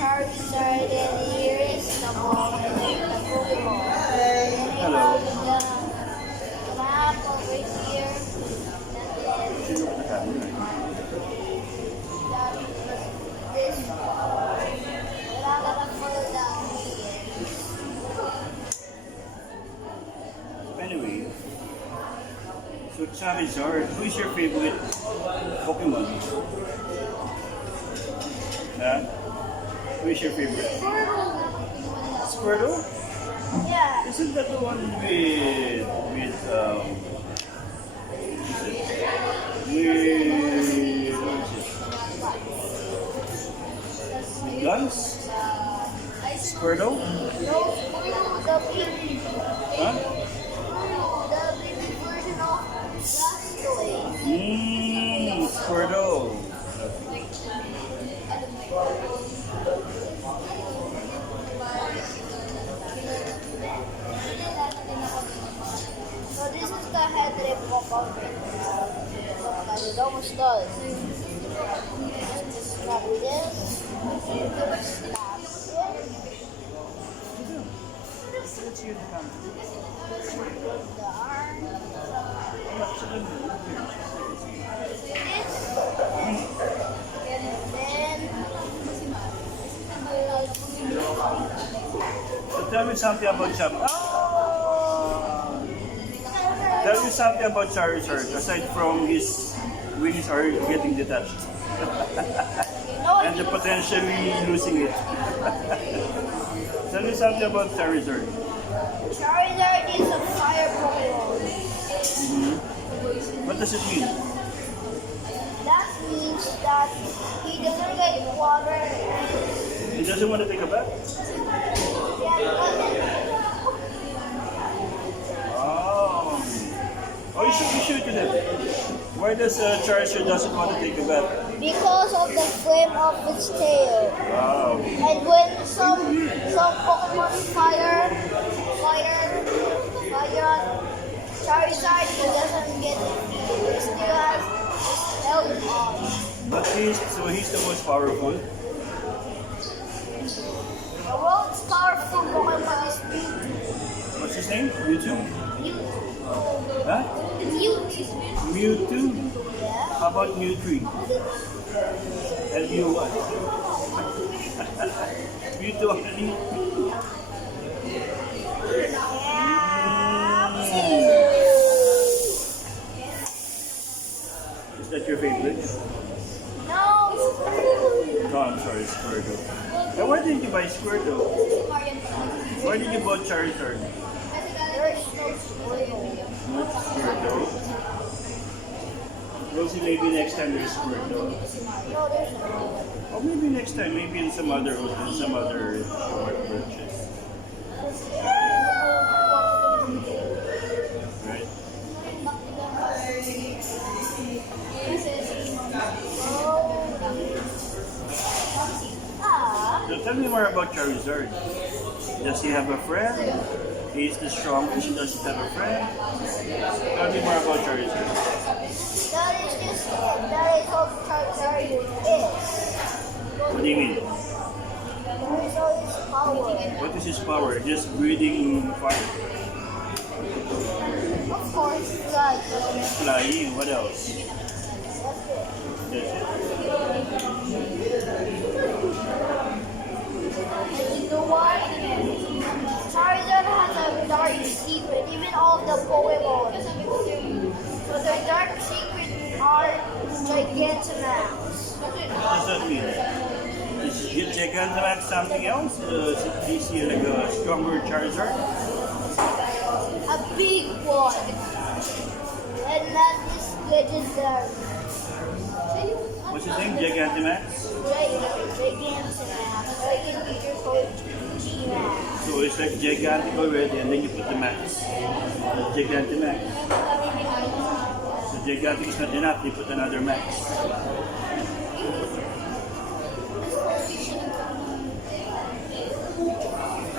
Charizard, and here is the Pokemon. And Hello. the map over here. And Sino ka na this kailangan mo lang Anyway, so Charizard, who is your favorite Pokemon? Huh? Who is your favorite? Squirtle? Yeah. Isn't that the one with guns? Squirtle? No, the baby. Huh? The baby version of Blastoise. Squirtle. So this is the head rip of it almost does. Snap this. Snap it. Let's hear the count. The arm. So tell me something about Tell me something about Charizard, aside from his wings are getting detached and the potentially losing it. Tell me something about Charizard. Charizard is a fire Pokemon. What does it mean? That means that he doesn't get water. He doesn't want to take a bath? Oh. Oh, you should to them. Why does Charizard doesn't want to take a bath? Because of the flame of its tail. Wow. And when some Pokemon fire Charizard, he doesn't get defeated. He still has his health on. But he's the most powerful. The world's powerful Pokemon is Mewtwo. What's his name? Mewtwo? Huh? Mewtwo. Mewtwo? Yeah. How about Mewtwo? And you what? Mewtwo only? Is that your favorite? No. No, I'm sorry, Squirtle. And why didn't you buy Squirtle? Why did you buy Charizard? There is no Squirtle. Not Squirtle. We'll see, maybe next time there's Squirtle. No, there's no. Or maybe next time, maybe in some other short purchase. Right? So tell me more about Charizard. Does he have a friend? He's the strongest, he doesn't have a friend. Tell me more about Charizard. That is just it. That is all Charizard is. What do you mean? That is all his power. What is his power? Just breathing fire? Of course, like, Flying, what else? that's it. That's it. And you know what? Charizard has a dark secret, even all the Pokemon. So the dark secret are Gigantamax. What does that mean? Is Gigantamax something else? Is he like a stronger Charizard? A big one. And that is legendary. What's his name? Gigantamax? Gigantamax. Like in future called G-Max. So it's like gigantic already and then you put the max. That's Gigantamax. So gigantic is not enough, you put another max.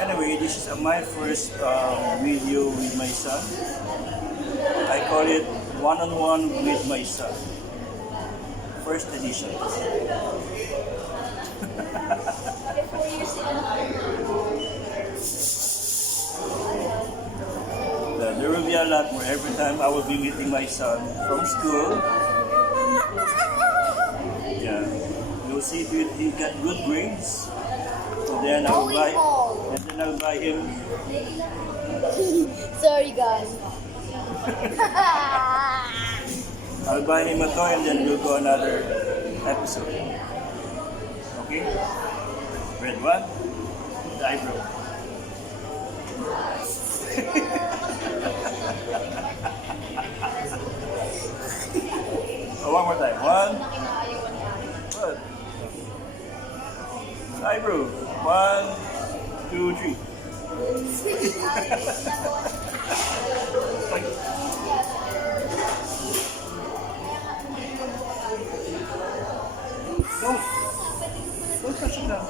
Anyway, this is my first video with my son. I call it one-on-one with my son. first edition. There will be a lot more every time I will be meeting my son from school. Yeah, you'll see if he got good grades. And then I'll buy him. Sorry, guys. I'll buy him a toy and then we'll go another episode. Okay? Red one, the eyebrow. Oh, one more time. One. Good. Eyebrow. 1, 2, 3. Don't touch it now.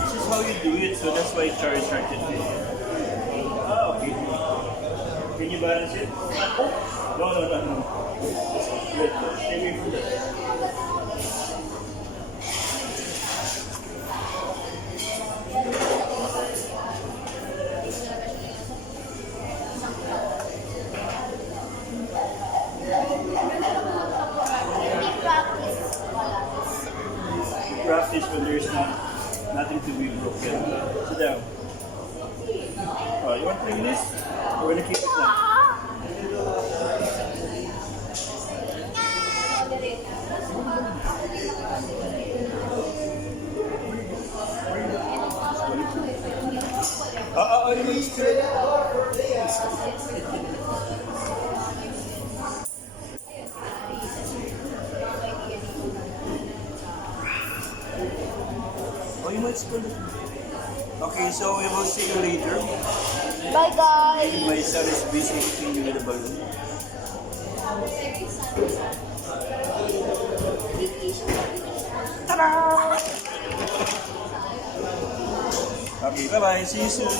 This is how you do it, so that's why Charizard started it. Ah, okay. Can you balance it? No. Wait, stay away from that. Practice when there's nothing to be broken. Sit down. Oh, you want to play this? We're gonna keep it now. You need straight. Oh, you might spill it. Okay, so we will see you later. Bye, guys. My son is busy hitting you with a balloon. Ta-da! Okay, bye-bye. See you soon.